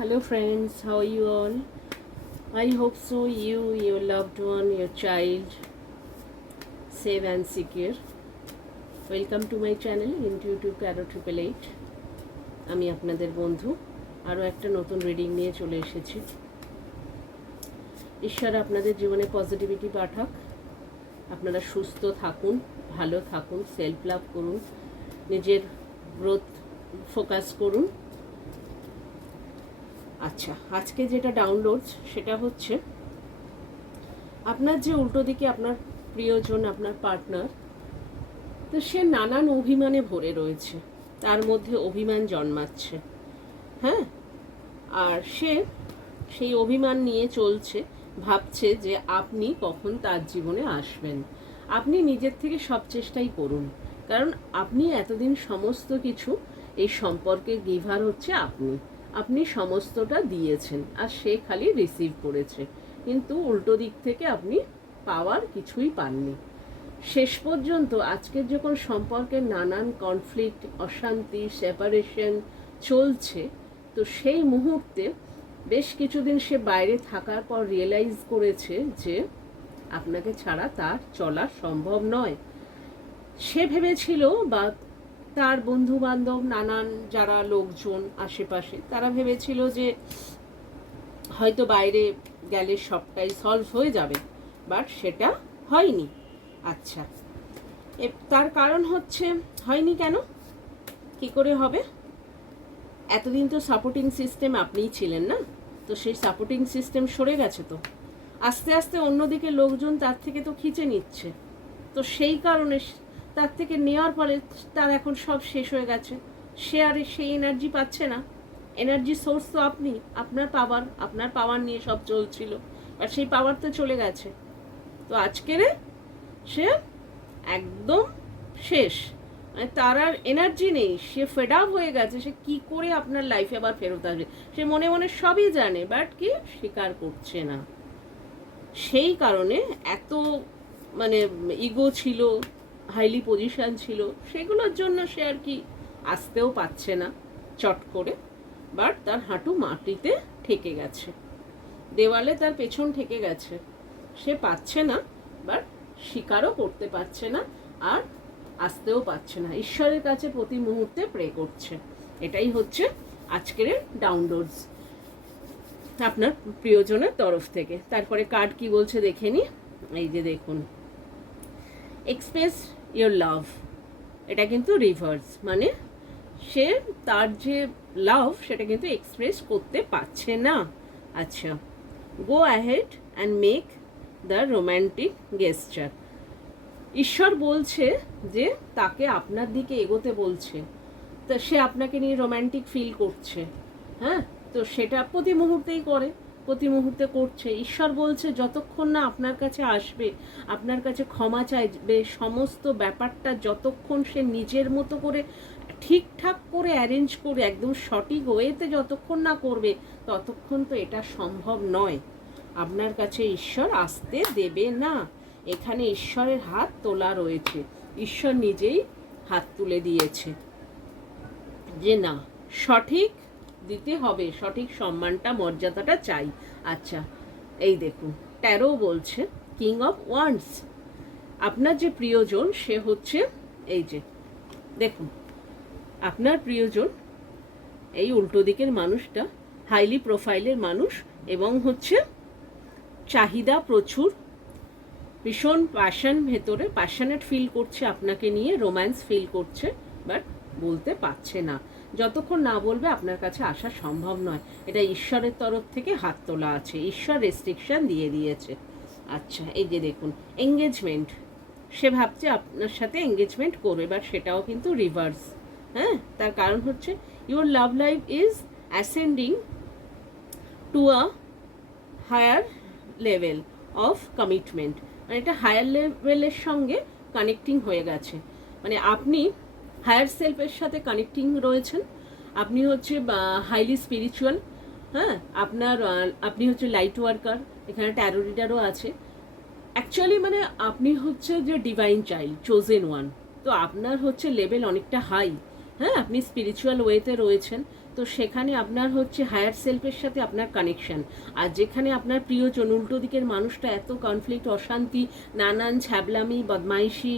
Hello friends, how are you all? I hope so you, your loved one, your child, safe and secure. Welcome to my channel Intuitive Tarot 888. আমি আপনাদের বন্ধু আরও একটা নতুন reading নিয়ে চলে এসেছি। ঈশ্বর আপনাদের জীবনে পজিটিভিটি পাঠাক, আপনারা সুস্থ থাকুন, ভালো থাকুন, সেলফ লাভ করুন, নিজের গ্রোথ ফোকাস করুন। আচ্ছা, আজকে যেটা ডাউনলোড সেটা হচ্ছে আপনার যে উল্টো দিকে আপনার প্রিয়জন, আপনার পার্টনার, তো সে নানান অভিমানে ভরে রয়েছে, তার মধ্যে অভিমান জন্মাচ্ছে, হ্যাঁ, আর সে সেই অভিমান নিয়ে চলছে, ভাবছে যে আপনি কখন তার জীবনে আসবেন। আপনি নিজের থেকে সব চেষ্টাই করুন, কারণ আপনি এতদিন সমস্ত কিছু এই সম্পর্কে গিভার হচ্ছে আপনি সমস্তটা দিয়েছেন, আর সে খালি রিসিভ করেছে, কিন্তু উল্টো দিক থেকে আপনি পাওয়ার কিছুই পাননি। শেষ পর্যন্ত আজকের যখন সম্পর্কের নানান কনফ্লিক্ট, অশান্তি, সেপারেশন চলছে, তো সেই মুহূর্তে বেশ কিছুদিন সে বাইরে থাকার পর রিয়েলাইজ করেছে যে আপনাকে ছাড়া তার চলা সম্ভব নয়। সে ভেবেছিল, বা তার বন্ধু বান্ধব, নানান যারা লোকজন আশেপাশে, তারা ভেবেছিল যে হয়তো বাইরে গেলে সবটাই সলভ হয়ে যাবে, বাট সেটা হয়নি। আচ্ছা, তার কারণ হচ্ছে হয়নি কেন, কি করে হবে? এতদিন তো সাপোর্টিং সিস্টেম আপনিই ছিলেন না, তো সেই সাপোর্টিং সিস্টেম সরে গেছে, তো আস্তে আস্তে অন্যদিকে লোকজন তার থেকে তো খিচে নিচ্ছে, তো সেই কারণে তার থেকে নেওয়ার পরে তার এখন সব শেষ হয়ে গেছে, সে আর সেই এনার্জি পাচ্ছে না। এনার্জি সোর্স তো আপনি, আপনার পাওয়ার নিয়ে সব চলছিল, আর সেই পাওয়ার তো চলে গেছে। তো আজকের সে একদম শেষ, মানে তার আর এনার্জি নেই, সে ফেড আপ হয়ে গেছে। সে কি করে আপনার লাইফে আবার ফেরত আসবে, সে মনে মনে সবই জানে, বাট কি স্বীকার করছে না। সেই কারণে এত মানে ইগো ছিল, হাইলি পজিশন ছিল, সেগুলোর জন্য সে আর কি আসতেও পাচ্ছে না চট করে, বাট তার হাঁটু মাটিতে ঠেকে গেছে, দেওয়ালে তার পেছন ঠেকে গেছে, সে পাচ্ছে না, বাট স্বীকারও করতে পারছে না, আর আসতেও পারছে না। ঈশ্বরের কাছে প্রতি মুহূর্তে প্রে করছে। এটাই হচ্ছে আজকের ডাউনলোডস আপনার প্রিয়জনের তরফ থেকে। তারপরে কার্ড কি বলছে দেখে নি। এই যে দেখুন, এক্সপ্রেস ইয়োর লাভ, এটা কিন্তু রিভার্স, মানে সে তার যে লাভ সেটা কিন্তু এক্সপ্রেস করতে পারছে না। আচ্ছা, go ahead and make the romantic গেস্টার। ঈশ্বর বলছে যে তাকে আপনার দিকে এগোতে বলছে, তা সে আপনাকে নিয়ে রোম্যান্টিক ফিল করছে, হ্যাঁ, তো সেটা প্রতি মুহূর্তেই করে, প্রতি মুহূর্তে করছে। ঈশ্বর বলছে যতক্ষণ না আপনার কাছে আসবে, আপনার কাছে ক্ষমা চাইবে, সমস্ত ব্যাপারটা যতক্ষণ সে নিজের মতো করে ঠিকঠাক করে অ্যারেঞ্জ করে একদম সঠিক ওয়েতে যতক্ষণ না করবে, ততক্ষণ তো এটা সম্ভব নয়। আপনার কাছে ঈশ্বর আসতে দেবে না। এখানে ঈশ্বরের হাত তোলা রয়েছে, ঈশ্বর নিজেই হাত তুলে দিয়েছে যে না, সঠিক দিতে হবে, সঠিক সম্মানটা, মর্যাদাটা চাই। আচ্ছা, এই দেখুন, ট্যারো বলছে কিং অফ ওয়ান্ডস। আপনার যে প্রিয়জন সে হচ্ছে, এই যে দেখুন, আপনার প্রিয়জন এই উল্টো দিকের মানুষটা হাইলি প্রোফাইলের মানুষ, এবং হচ্ছে চাহিদা প্রচুর, ভীষণ প্যাশন, ভেতরে প্যাশনেট ফিল করছে আপনাকে নিয়ে, রোম্যান্স ফিল করছে, বাট বলতে পারছে না। যতক্ষণ না বলবে আপনার কাছে আসা সম্ভব নয়। এটা ঈশ্বরের তরফ থেকে হাত তোলা আছে, ঈশ্বর রেস্ট্রিকশন দিয়ে দিয়েছে। আচ্ছা, এই যে দেখুন, এঙ্গেজমেন্ট, সে ভাবছে আপনার সাথে এঙ্গেজমেন্ট করবে, বাট সেটাও কিন্তু রিভার্স, হ্যাঁ। তার কারণ হচ্ছে your love life is ascending to a higher level of commitment, মানে এটা হায়ার লেভেলের সঙ্গে কানেক্টিং হয়ে গেছে, মানে আপনি হায়ার সেলফের সাথে কানেক্টিং রয়েছেন, আপনি হচ্ছে হাইলি স্পিরিচুয়াল, হ্যাঁ, আপনি হচ্ছে লাইট ওয়ার্কার, এখানে ট্যারো রিডারও আছে। অ্যাকচুয়ালি মানে আপনি হচ্ছে যে ডিভাইন চাইল্ড, চোজেন ওয়ান, তো আপনার হচ্ছে লেভেল অনেকটা হাই, হ্যাঁ, আপনি স্পিরিচুয়াল ওয়েতে রয়েছেন, তো সেখানে আপনার হচ্ছে হায়ার সেলফের সাথে আপনার কানেকশন। আর যেখানে আপনার প্রিয়জন উল্টো দিকের মানুষটা এত কনফ্লিক্ট, অশান্তি, নানান ছ্যাবলামি, বদমাইশি,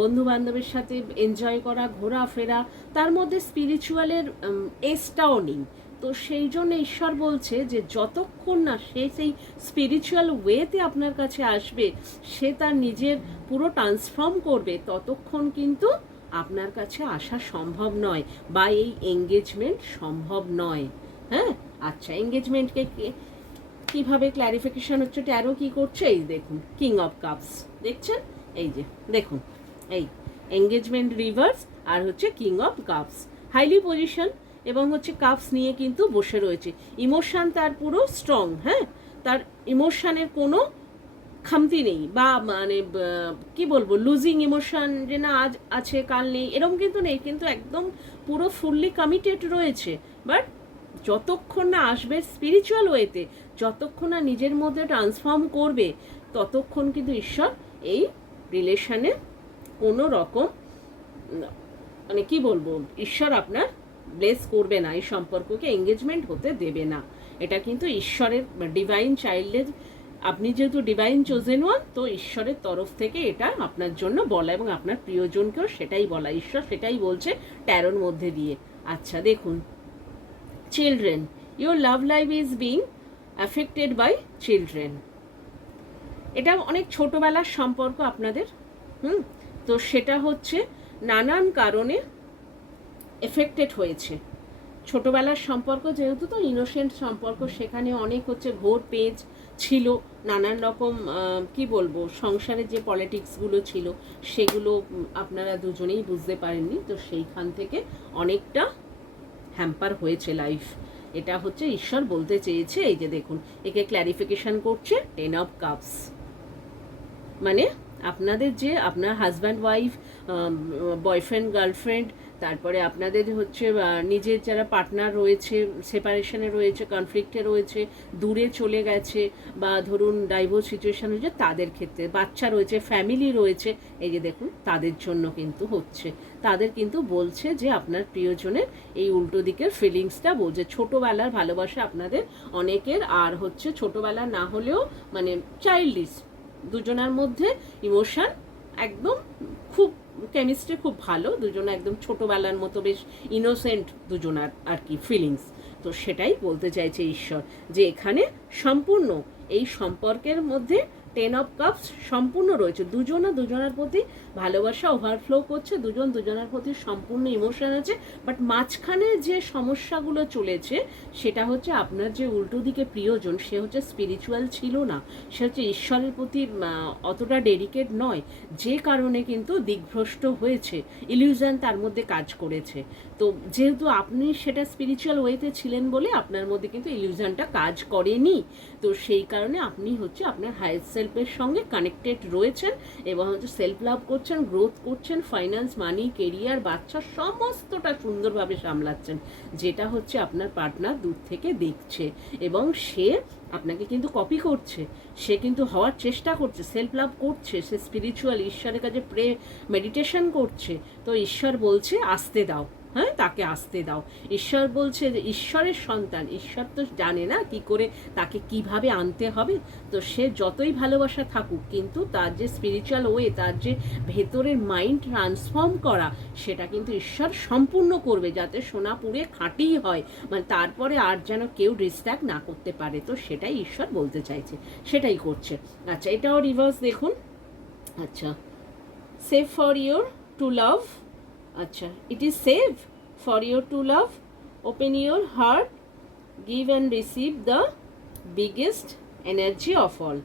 বন্ধু বান্ধবের সাথে এনজয় করা, ঘোরাফেরা, তার মধ্যে স্পিরিচুয়ালের এসটাও নেই। তো সেই জন্য ঈশ্বর বলছে যে যতক্ষণ না সে সেই স্পিরিচুয়াল ওয়েতে আপনার কাছে আসবে, সে তার নিজের পুরো ট্রান্সফর্ম করবে, ততক্ষণ কিন্তু আপনার কাছে আসা সম্ভব নয়, বা এই এঙ্গেজমেন্ট সম্ভব নয়। হ্যাঁ, আচ্ছা, এঙ্গেজমেন্টকে কিভাবে ক্ল্যারিফিকেশন হচ্ছে, ট্যারো কি করছে, এই দেখুন কিং অফ কাপস দেখছেন, এই যে দেখুন, এই এঙ্গেজমেন্ট রিভার্স আর হচ্ছে king of cups, highly position, এবং হচ্ছে কাপস নিয়ে কিন্তু বসে রয়েছে। ইমোশন তার পুরো স্ট্রং, হ্যাঁ, তার ইমোশনের কোনো খামতি নেই, বা মানে কি বলবো, লুজিং ইমোশন যে না আজ আছে কাল নেই, এরকম কিন্তু নেই, কিন্তু একদম পুরো ফুললি কমিটেড রয়েছে। বাট যতক্ষণ না আসবে স্পিরিচুয়াল ওয়েতে, যতক্ষণ না নিজের মধ্যে ট্রান্সফর্ম করবে, ততক্ষণ কিন্তু ঈশ্বর এই রিলেশনে কোনো রকম মানে কি বলবো, ঈশ্বর আপনার ব্লেস করবে না, এই সম্পর্ককে এঙ্গেজমেন্ট হতে দেবে না। এটা কিন্তু ঈশ্বরের ডিভাইন চাইল্ডের, আপনি যেহেতু ডিভাইন চোজেন ওয়ান, তো ঈশ্বরের তরফ থেকে এটা আপনার জন্য বলা, এবং আপনার প্রিয়জনকেও সেটাই বলা, ঈশ্বর সেটাই বলছে ট্যারোর মধ্যে দিয়ে। আচ্ছা দেখুন, children, your love life is being affected by children. এটা অনেক ছোটবেলার সম্পর্ক আপনাদের, তো সেটা হচ্ছে নানান কারণে এফেক্টেড হয়েছে। ছোটবেলার সম্পর্ক যেহেতু, তো ইনোসেন্ট সম্পর্ক, সেখানে অনেক হচ্ছে ঘোর পেজ ছিল, নানান রকম কি বলবো, সংসারের যে পলিটিক্সগুলো ছিল সেগুলো আপনারা দুজনেই বুঝতে পারেননি, তো সেইখান থেকে অনেকটা হ্যাম্পার হয়েছে লাইফ। এটা হচ্ছে ঈশ্বর বলতে চেয়েছে, এই যে দেখুন, একে ক্ল্যারিফিকেশন করছে 10 অফ কাপস, মানে আপনাদের যে আপনার হাজব্যান্ড ওয়াইফ, বয়ফ্রেন্ড গার্লফ্রেন্ড, তারপরে আপনাদের হচ্ছে নিজের যারা পার্টনার রয়েছে, সেপারেশনে রয়েছে, কনফ্লিক্টে রয়েছে, দূরে চলে গেছে, বা ধরুন ডাইভোর্স সিচুয়েশন হয়েছে, তাদের ক্ষেত্রে বাচ্চা রয়েছে, ফ্যামিলি রয়েছে, এই যে দেখুন তাদের জন্য কিন্তু হচ্ছে, তাদের কিন্তু বলছে যে আপনার প্রিয়জনের এই উল্টো দিকের ফিলিংসটা বলছে, ছোটোবেলার ভালোবাসা আপনাদের অনেকের, আর হচ্ছে ছোটোবেলা না হলেও মানে চাইল্ডিশ, দুজনের মধ্যে ইমোশন একদম খুব কেমিস্ট্রি খুব ভালো, দুজনে একদম ছোটোবেলার মতো বেশ ইনোসেন্ট দুজনার আর কি ফিলিংস। তো সেটাই বলতে চাইছে ঈশ্বর, যে এখানে সম্পূর্ণ এই সম্পর্কের মধ্যে 10 অফ কাপস সম্পূর্ণ রয়েছে, দুজনের প্রতি ভালোবাসা ওভারফ্লো করছে, দুজনের প্রতি সম্পূর্ণ ইমোশন আছে। বাট মাঝখানে যে সমস্যাগুলো চলেছে সেটা হচ্ছে আপনার যে উল্টো দিকে প্রিয়জন, সে হচ্ছে স্পিরিচুয়াল ছিল না, সে হচ্ছে ঈশ্বরের প্রতি অতটা ডেডিকেট নয়, যে কারণে কিন্তু দিগ্ভ্রষ্ট হয়েছে, ইলিউশন তার মধ্যে কাজ করেছে। তো যেহেতু আপনি সেটা স্পিরিচুয়াল ওয়েতে ছিলেন বলে আপনার মধ্যে কিন্তু ইলিউশনটা কাজ করেনি, তো সেই কারণে আপনি হচ্ছে আপনার হায়ার সেলফের সঙ্গে কানেক্টেড রয়েছেন, এবং হচ্ছে সেলফ লাভ করছেন, গ্রোথ করছেন, ফাইন্যান্স, মানি, কেরিয়ার, বাচ্চা সমস্তটা সুন্দরভাবে সামলাচ্ছেন, যেটা হচ্ছে আপনার পার্টনার দূর থেকে দেখছে, এবং সে আপনাকে কিন্তু কপি করছে, সে কিন্তু হওয়ার চেষ্টা করছে, সেলফ লাভ করছে, সে স্পিরিচুয়াল ঈশ্বরের কাছে মেডিটেশন করছে। তো ঈশ্বর বলছে আসতে দাও, হ্যাঁ, তাকে আসতে দাও। ঈশ্বর বলছে যে ঈশ্বরের সন্তান, ঈশ্বর তো জানে না কি করে তাকে কিভাবে আনতে হবে, তো সে যতই ভালোবাসা থাকুক, কিন্তু তার যে স্পিরিচুয়াল ওয়ে, তার যে ভেতরের মাইন্ড ট্রান্সফর্ম করা, সেটা কিন্তু ঈশ্বর সম্পূর্ণ করবে, যাতে সোনা পুড়ে খাঁটি হয়, মানে তারপরে আর যেন কেউ ডিস্ট্র্যাক্ট না করতে পারে। তো সেটাই ঈশ্বর বলতে চাইছে, সেটাই করছে। আচ্ছা, এটাও রিভার্স দেখুন। আচ্ছা, save for your to love, আচ্ছা, it is save for your to love, open your heart, give and receive the biggest energy of all.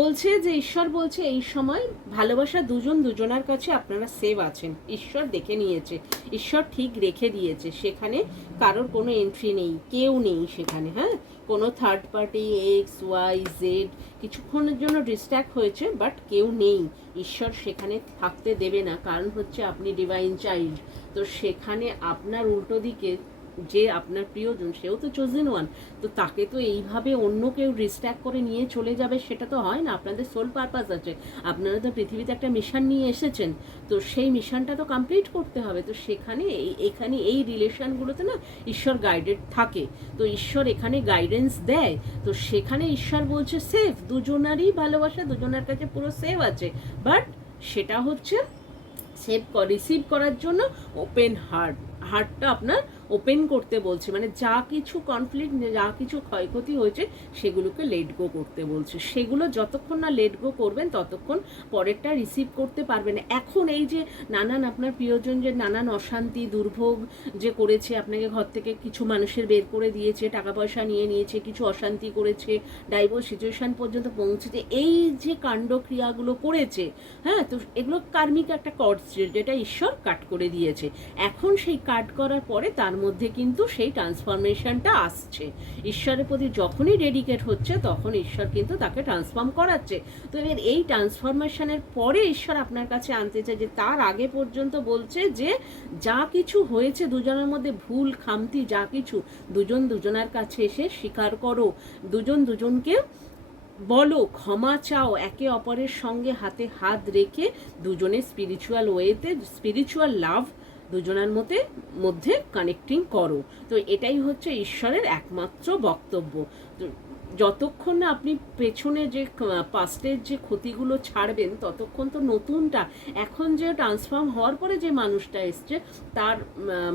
বলছে যে ঈশ্বর বলছে এই সময় ভালোবাসা দুজনার কাছে আপনারা সেভ আছেন, ঈশ্বর দেখে নিয়েছে, ঈশ্বর ঠিক রেখে দিয়েছে, সেখানে কারোর কোনো এন্ট্রি নেই, কেউ নেই সেখানে, হ্যাঁ, কোনো third party X Y Z কিছুক্ষণের জন্য ডিস্ট্র্যাক্ট হয়েছে, বাট কেউ নেই, ঈশ্বর সেখানে থাকতে দেবে না, কারণ হচ্ছে আপনি ডিভাইন চাইল্ড। তো সেখানে আপনার উল্টো দিকে যে আপনার প্রিয়জন সেও তো চোজেন ওয়ান, তো তাকে তো এইভাবে অন্য কেউ ডিস্ট্র্যাক্ট করে নিয়ে চলে যাবে সেটা তো হয় না। আপনাদের সোল পারপাস আছে, আপনারা তো পৃথিবীতে একটা মিশন নিয়ে এসেছেন, তো সেই মিশনটা তো কমপ্লিট করতে হবে। তো সেখানে এখানে এই রিলেশনগুলোতে না ঈশ্বর গাইডেড থাকে, তো ঈশ্বর এখানে গাইডেন্স দেয়। তো সেখানে ঈশ্বর বলছে সেফ, দুজনারই ভালোবাসা দুজনের কাছে পুরো সেফ আছে, বাট সেটা হচ্ছে রিসিভ করার জন্য ওপেন হার্টটা আপনার ওপেন করতে বলছে, মানে যা কিছু কনফ্লিক্ট, যা কিছু ক্ষয়ক্ষতি হয়েছে সেগুলোকে লেট গো করতে বলছে। সেগুলো যতক্ষণ না লেট গো করবেন ততক্ষণ পরেরটা রিসিভ করতে পারবেন। এখন এই যে নানান আপনার প্রিয়জন যে নানান অশান্তি দুর্ভোগ যে করেছে, আপনাকে ঘর থেকে কিছু মানুষের বের করে দিয়েছে, টাকা পয়সা নিয়ে নিয়েছে, কিছু অশান্তি করেছে, ডাইভোর্স সিচুয়েশন পর্যন্ত পৌঁছেছে, এই যে কাণ্ডক্রিয়াগুলো করেছে, হ্যাঁ, তো এগুলো কার্মিক একটা কর্ড যেটা ঈশ্বর কাট করে দিয়েছে। এখন সেই কাট করার পরে তার মধ্যে কিন্তু সেই ট্রান্সফরমেশনটা আসছে। ঈশ্বরের প্রতি যখনই ডেডিকেট হচ্ছে তখন ঈশ্বর কিন্তু তাকে ট্রান্সফর্ম করাচ্ছে। তো এবার এই ট্রান্সফরমেশনের পরে ঈশ্বর আপনার কাছে আনতে চায়, যে তার আগে পর্যন্ত বলছে যে যা কিছু হয়েছে দুজনের মধ্যে, ভুল খামতি যা কিছু, দুজন দুজনের কাছে এসে স্বীকার করো, দুজন দুজনকে বলো, ক্ষমা চাও, একে অপরের সঙ্গে হাতে হাত রেখে দুজনে স্পিরিচুয়াল ওয়েতে স্পিরিচুয়াল লাভ দুজনের মধ্যে কানেক্টিং করো। তো এটাই হচ্ছে ঈশ্বরের একমাত্র বক্তব্য। তো যতক্ষণ না আপনি পেছনে যে পাস্টের যে ক্ষতিগুলো ছাড়বেন ততক্ষণ তো নতুনটা, এখন যে ট্রান্সফর্ম হওয়ার পরে যে মানুষটা এসছে তার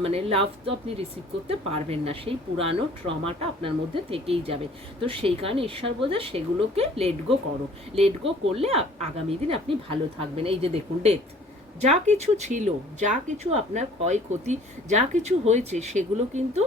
মানে লাভ তো আপনি রিসিভ করতে পারবেন না, সেই পুরানো ট্রমাটা আপনার মধ্যে থেকেই যাবে। তো সেই কারণে ঈশ্বর বলছে সেগুলোকে লেট গো করো, লেট গো করলে আগামী দিন আপনি ভালো থাকবেন। এই যে দেখুন ডেথ, যা কিছু ছিল, যা কিছু আপনার ক্ষয়ক্ষতি যা কিছু হয়েছে সেগুলো কিন্তু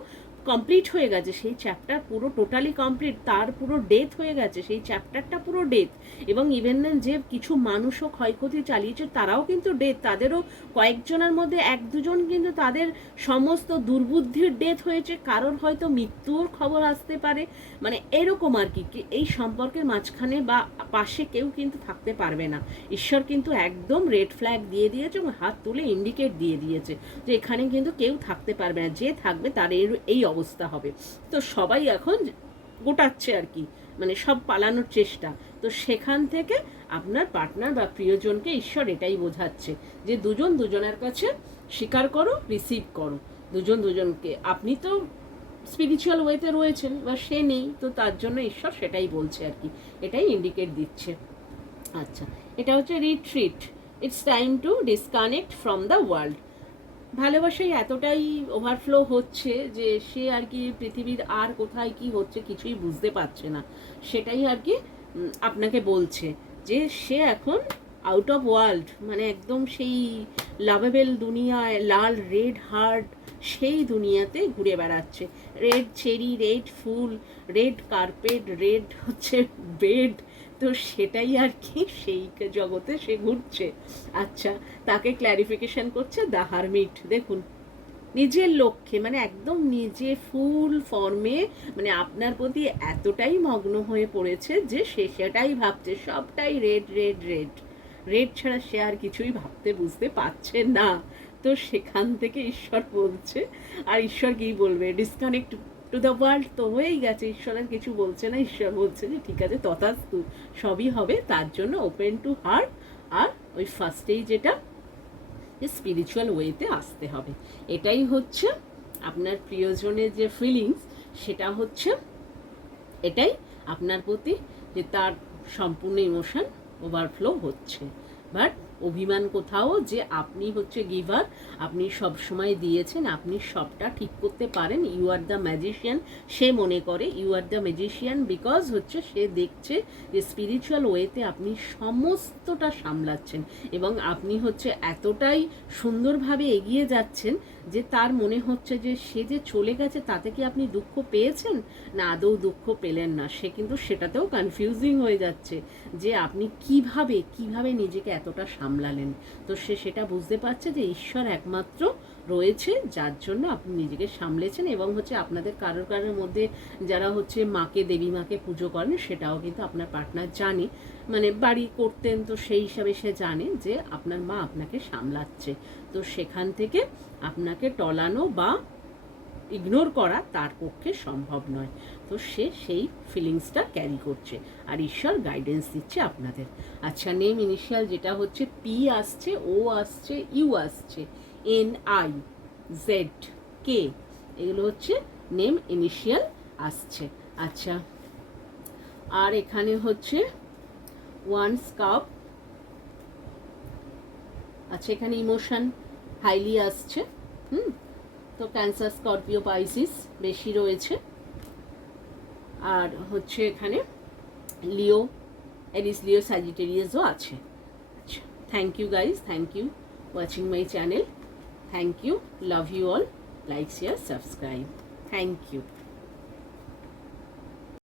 কমপ্লিট হয়ে গেছে, সেই চ্যাপ্টার পুরো টোটালি কমপ্লিট, তার পুরো ডেথ হয়ে গেছে, সেই চ্যাপ্টারটা পুরো ডেথ। এবং ইভেন যে কিছু মানুষও ক্ষয়ক্ষতি চালিয়েছে তারাও কিন্তু ডেথ, তাদেরও কয়েকজনের মধ্যে এক দুজন কিন্তু তাদের সমস্ত দুর্বুদ্ধির ডেথ হয়েছে, কারোর হয়তো মৃত্যুর খবর আসতে পারে, মানে এরকম আর কি। এই সম্পর্কের মাঝখানে বা পাশে কেউ কিন্তু থাকতে পারবে না। ঈশ্বর কিন্তু একদম রেড ফ্ল্যাগ দিয়ে দিয়েছে এবং হাত তুলে ইন্ডিকেট দিয়ে দিয়েছে যে এখানে কিন্তু কেউ থাকতে পারবে না, যে থাকবে তার এই অবস্থা হবে। তো সবাই এখন গোটাচ্ছে আর কি, মানে সব পালানোর চেষ্টা। তো সেখান থেকে আপনার পার্টনার বা প্রিয়জনকে ঈশ্বর এটাই বোঝাচ্ছে যে দুজন দুজনের কাছে স্বীকার করো, রিসিভ করো দুজন দুজনকে। আপনি তো স্পিরিচুয়াল ওয়েতে রয়েছেন বা সে নেই, তো তার জন্য ঈশ্বর সেটাই বলছে আর কি, এটাই ইন্ডিকেট দিচ্ছে। আচ্ছা, এটা হচ্ছে retreat, it's time to disconnect from the world. ভালোবাসাই এতটাই ওভারফ্লো হচ্ছে যে সে আর কি পৃথিবীর আর কোথায় কি হচ্ছে কিছুই বুঝতে পারছে না, সেটাই আর কি আপনাকে বলছে যে সে এখন আউট অফ ওয়ার্ল্ড, মানে একদম সেই লাভেবল দুনিয়ায়, লাল রেড হার্ট সেই দুনিয়াতে ঘুরে বেড়াচ্ছে। রেড চেরি, রেড ফুল, রেড কার্পেট, রেড হচ্ছে বেড, তো সেটাই আর কি সেই জগতে সে ঘুরছে। আচ্ছা, তাকে ক্ল্যারিফিকেশন করছে দ্য হারমিট। দেখুন নিজের লক্ষ্যে, মানে একদম নিজে ফুল ফর্মে, মানে আপনার প্রতি এতটাই মগ্ন হয়ে পড়েছে যে সে সেটাই ভাবছে, সবটাই রেড রেড রেড রেড ছাড়া সে আর কিছুই ভাবতে বুঝতে পারছে না। তো সেখান থেকে ঈশ্বর বলছে, আর ঈশ্বর কি বলবে, ডিসকানেক্ট টু দ্য ওয়ার্ল্ড তো হয়েই গেছে, ঈশ্বর আর কিছু বলছে না। ঈশ্বর বলছে যে ঠিক আছে তথাস্তু, সবই হবে, তার জন্য ওপেন টু হার্ট। আর ওই ফার্স্টেই যেটা স্পিরিচুয়াল ওয়েতে আসতে হবে, এটাই হচ্ছে আপনার প্রিয়জনের যে ফিলিংস, সেটা হচ্ছে এটাই আপনার প্রতি, যে তার সম্পূর্ণ ইমোশন ওভারফ্লো হচ্ছে। বাট অভিমান কোথাও, যে আপনি হচ্ছে গিভার, আপনি সব সময় দিয়েছেন, আপনি সবটা ঠিক করতে পারেন, ইউ আর দ্য ম্যাজিশিয়ান। সে মনে করে you are the magician because হচ্ছে সে দেখছে যে স্পিরিচুয়াল ওয়েতে আপনি সমস্তটা সামলাচ্ছেন এবং আপনি হচ্ছে এতটাই সুন্দরভাবে এগিয়ে যাচ্ছেন যে তার মনে হচ্ছে যে সে যে চলে গেছে তাতে কি আপনি দুঃখ পেয়েছেন না আদৌ দুঃখ পেলেন না। সে কিন্তু সেটাতেও কনফিউজিং হয়ে যাচ্ছে যে আপনি কিভাবে নিজেকে এতটা সামলালেন। তো সে সেটা বুঝতে পারছে যে ঈশ্বর একমাত্র রয়েছে যার জন্য আপনি নিজেকে সামলেছেন, এবং হচ্ছে আপনাদের কারোর মধ্যে যারা হচ্ছে মাকে, দেবী মাকে পুজো করেন, সেটাও কিন্তু আপনার পার্টনার জানে, মানে বাড়ি করতেন, তো সেই হিসাবে সে জানে যে আপনার মা আপনাকে সামলাচ্ছে। তো সেখান থেকে আপনাকে টলানো বা ইগনোর করা তার পক্ষে সম্ভব নয়। তো সে সেই ফিলিংসটা ক্যারি করছে, আর ঈশ্বর গাইডেন্স দিচ্ছে আপনাদের। আচ্ছা, নেম ইনিশিয়াল যেটা হচ্ছে পি আসছে, ও আসছে, ইউ আসছে, এন আই, জেড, কে, এগুলো হচ্ছে নেম ইনিশিয়াল আসছে। আচ্ছা, আর এখানে হচ্ছে ওয়ান্স কাপ। আচ্ছা, এখানে ইমোশন হাইলি আসছে। তো ক্যান্সার, স্করপিও, পাইসিস বেশি রয়েছে। আর হচ্ছে এখানে লিও, এরিস, লিও, স্যাজিটেরিয়াসও আছে। আচ্ছা, thank you guys, thank you watching my channel. Thank you, love you all, like, share, subscribe. Thank you.